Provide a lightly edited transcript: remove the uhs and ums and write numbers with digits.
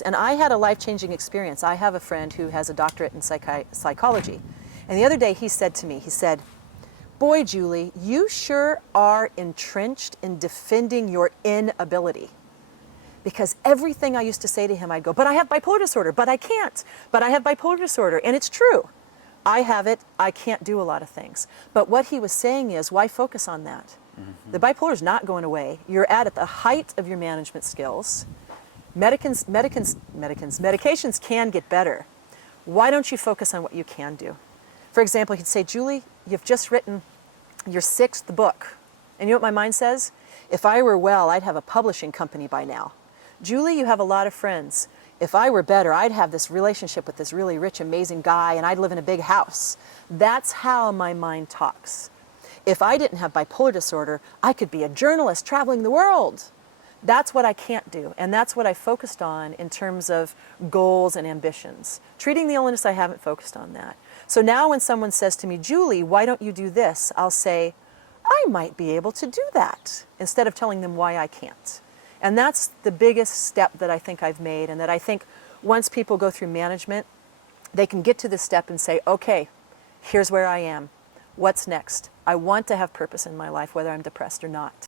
experience. And I had a life-changing experience. I have a friend who has a doctorate in psychology. And the other day he said to me, he said, "Boy, Julie, you sure are entrenched in defending your inability." Because everything I used to say to him, I'd go, "But I have bipolar disorder, but I can't. But I have bipolar disorder." And it's true. I have it. I can't do a lot of things. But what he was saying is, why focus on that? The bipolar is not going away. You're at the height of your management skills. Medications can get better. Why don't you focus on what you can do? For example, he'd say, "Julie, you've just written your 6th book." And you know what my mind says? If I were well, I'd have a publishing company by now. "Julie, you have a lot of friends. If I were better, I'd have this relationship with this really rich, amazing guy, and I'd live in a big house." That's how my mind talks. If I didn't have bipolar disorder, I could be a journalist traveling the world. That's what I can't do, and that's what I focused on in terms of goals and ambitions. Treating the illness, I haven't focused on that. So now when someone says to me, "Julie, why don't you do this?" I'll say, "I might be able to do that," instead of telling them why I can't. And that's the biggest step that I think I've made, and that I think once people go through management, they can get to this step and say, "Okay, here's where I am. What's next? I want to have purpose in my life, whether I'm depressed or not."